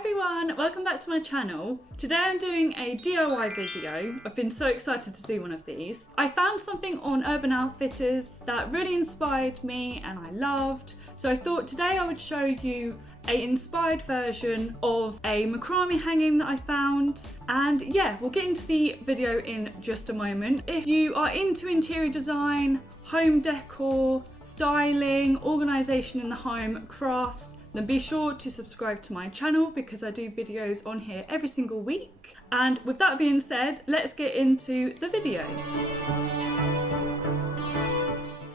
everyone, welcome back to my channel. Today I'm doing a DIY video. I've been so excited to do one of these. I found something on Urban Outfitters that really inspired me and I loved. So I thought today I would show you an inspired version of a macrame hanging that I found. And yeah, we'll get into the video in just a moment. If you are into interior design, home decor, styling, organisation in the home, crafts, then be sure to subscribe to my channel because I do videos on here every single week. And with that being said, let's get into the video.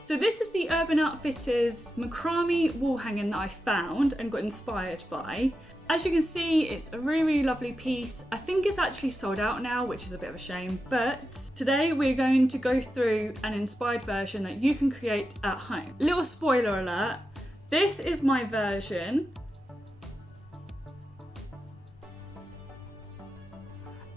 So this is the Urban Outfitters macrame wall hanging that I found and got inspired by. As you can see, it's a really lovely piece. I think it's actually sold out now, which is a bit of a shame. But today we're going to go through an inspired version that you can create at home. Little spoiler alert. This is my version,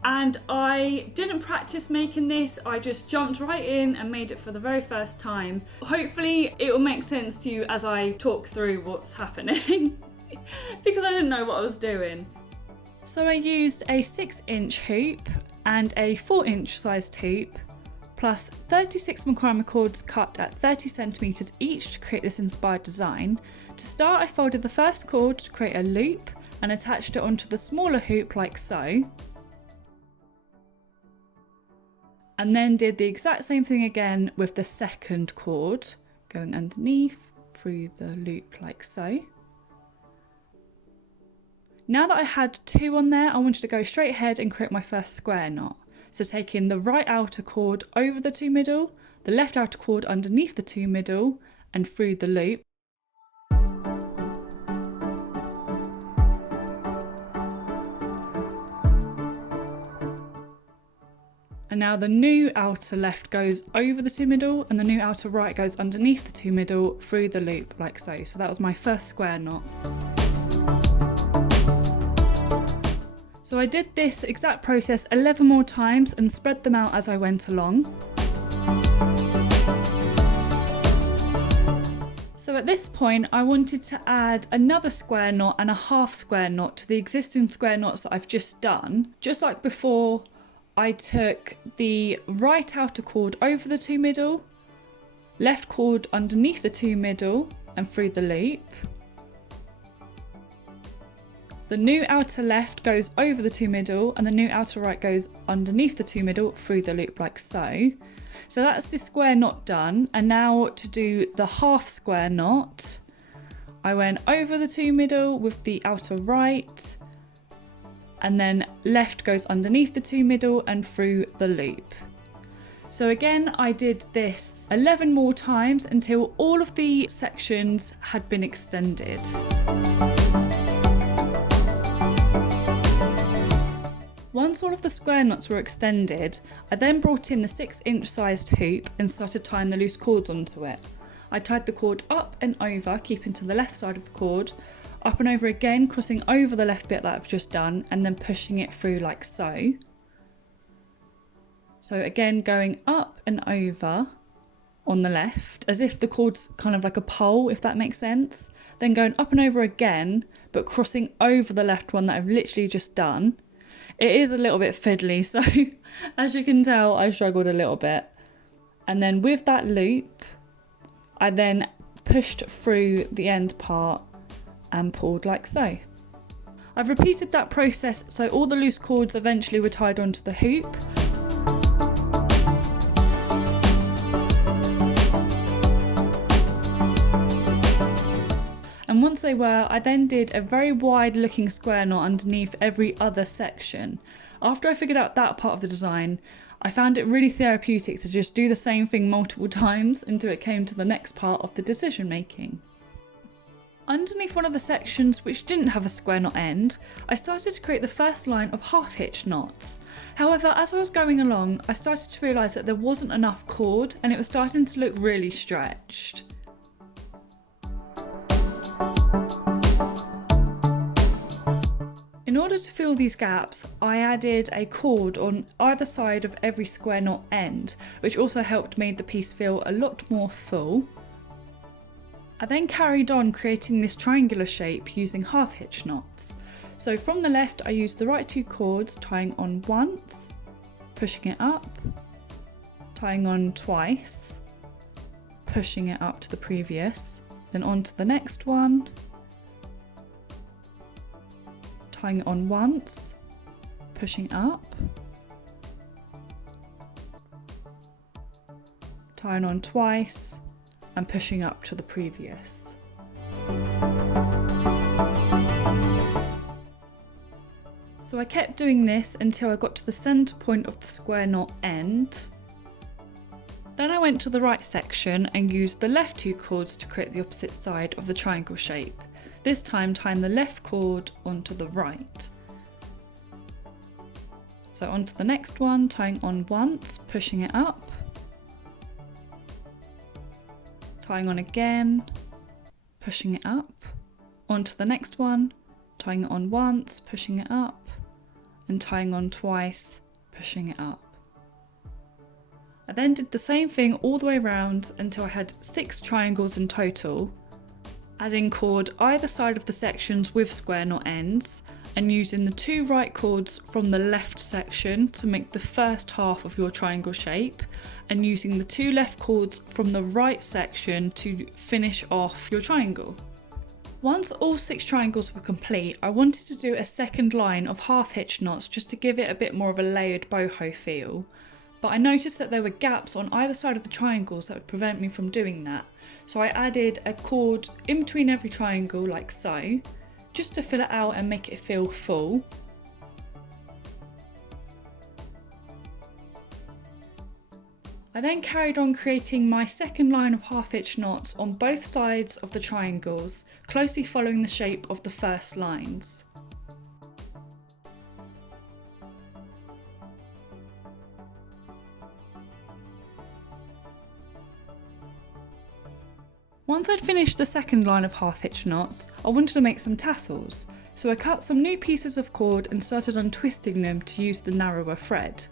and I didn't practice making this, I just jumped right in and made it for the very first time. Hopefully it will make sense to you as I talk through what's happening because I didn't know what I was doing. So I used a 6-inch hoop and a 4-inch sized hoop, plus 36 macrame cords cut at 30 centimeters each to create this inspired design. To start, I folded the first cord to create a loop and attached it onto the smaller hoop like so. And then did the exact same thing again with the second cord, going underneath through the loop like so. Now that I had 2 on there, I wanted to go straight ahead and create my first square knot. So taking the right outer cord over the 2 middle, the left outer cord underneath the 2 middle and through the loop. And now the new outer left goes over the 2 middle and the new outer right goes underneath the 2 middle through the loop like so. So that was my first square knot. So I did this exact process 11 more times and spread them out as I went along. So at this point I wanted to add another square knot and a half square knot to the existing square knots that I've just done. Just like before, I took the right outer cord over the 2 middle, left cord underneath the 2 middle and through the loop. The new outer left goes over the 2 middle and the new outer right goes underneath the 2 middle through the loop like so. So that's the square knot done. And now to do the half square knot, I went over the 2 middle with the outer right and then left goes underneath the 2 middle and through the loop. So again, I did this 11 more times until all of the sections had been extended. Once all of the square knots were extended, I then brought in the 6-inch sized hoop and started tying the loose cords onto it. I tied the cord up and over, keeping to the left side of the cord, up and over again, crossing over the left bit that I've just done, and then pushing it through like so. So again, going up and over on the left, as if the cord's kind of like a pole, if that makes sense. Then going up and over again, but crossing over the left one that I've literally just done. It is a little bit fiddly, so as you can tell, I struggled a little bit. And then with that loop, I then pushed through the end part and pulled like so. I've repeated that process so all the loose cords eventually were tied onto the hoop. And once they were, I then did a very wide looking square knot underneath every other section. After I figured out that part of the design, I found it really therapeutic to just do the same thing multiple times until it came to the next part of the decision making. Underneath one of the sections which didn't have a square knot end, I started to create the first line of half hitch knots. However, as I was going along, I started to realise that there wasn't enough cord and it was starting to look really stretched. In order to fill these gaps, I added a cord on either side of every square knot end, which also helped make the piece feel a lot more full. I then carried on creating this triangular shape using half hitch knots. So from the left, I used the right two cords, tying on once, pushing it up, tying on twice, pushing it up to the previous, then on to the next one, tying it on once, pushing up, tying on twice, and pushing up to the previous. So I kept doing this until I got to the centre point of the square knot end. Then I went to the right section and used the left two cords to create the opposite side of the triangle shape, this time tying the left cord onto the right. So onto the next one, tying on once, pushing it up, tying on again, pushing it up, onto the next one, tying it on once, pushing it up, and tying on twice, pushing it up. I then did the same thing all the way around until I had 6 triangles in total, adding cord either side of the sections with square knot ends, and using the 2 right cords from the left section to make the first half of your triangle shape, and using the 2 left cords from the right section to finish off your triangle. Once all 6 triangles were complete, I wanted to do a second line of half hitch knots just to give it a bit more of a layered boho feel, but I noticed that there were gaps on either side of the triangles that would prevent me from doing that, so I added a cord in between every triangle like so, just to fill it out and make it feel full. I then carried on creating my second line of half hitch knots on both sides of the triangles, closely following the shape of the first lines. Once I'd finished the second line of half hitch knots, I wanted to make some tassels, so I cut some new pieces of cord and started untwisting them to use the narrower thread.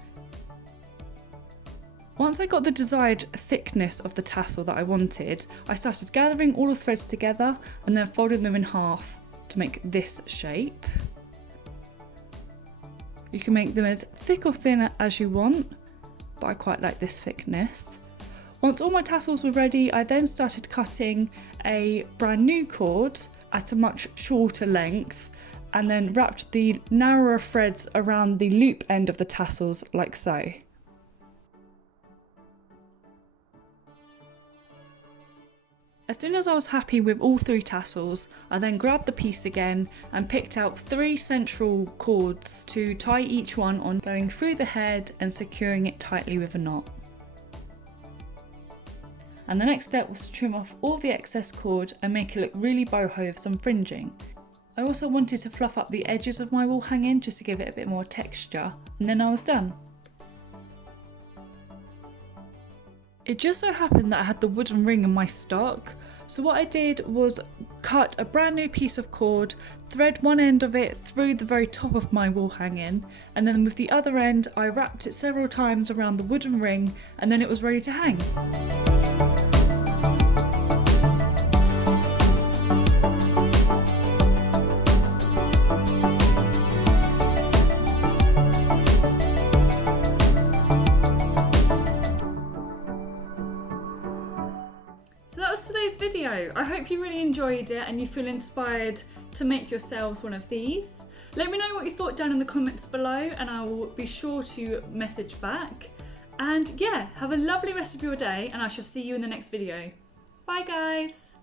Once I got the desired thickness of the tassel that I wanted, I started gathering all the threads together and then folding them in half to make this shape. You can make them as thick or thin as you want, but I quite like this thickness. Once all my tassels were ready, I then started cutting a brand new cord at a much shorter length and then wrapped the narrower threads around the loop end of the tassels like so. As soon as I was happy with all 3 tassels, I then grabbed the piece again and picked out 3 central cords to tie each one on, going through the head and securing it tightly with a knot. And the next step was to trim off all the excess cord and make it look really boho with some fringing. I also wanted to fluff up the edges of my wall hanging just to give it a bit more texture, and then I was done. It just so happened that I had the wooden ring in my stock, so what I did was cut a brand new piece of cord, thread one end of it through the very top of my wall hanging, and then with the other end I wrapped it several times around the wooden ring, and then it was ready to hang. So that was today's video. I hope you really enjoyed it and you feel inspired to make yourselves one of these. Let me know what you thought down in the comments below and I will be sure to message back. And yeah, have a lovely rest of your day and I shall see you in the next video. Bye guys!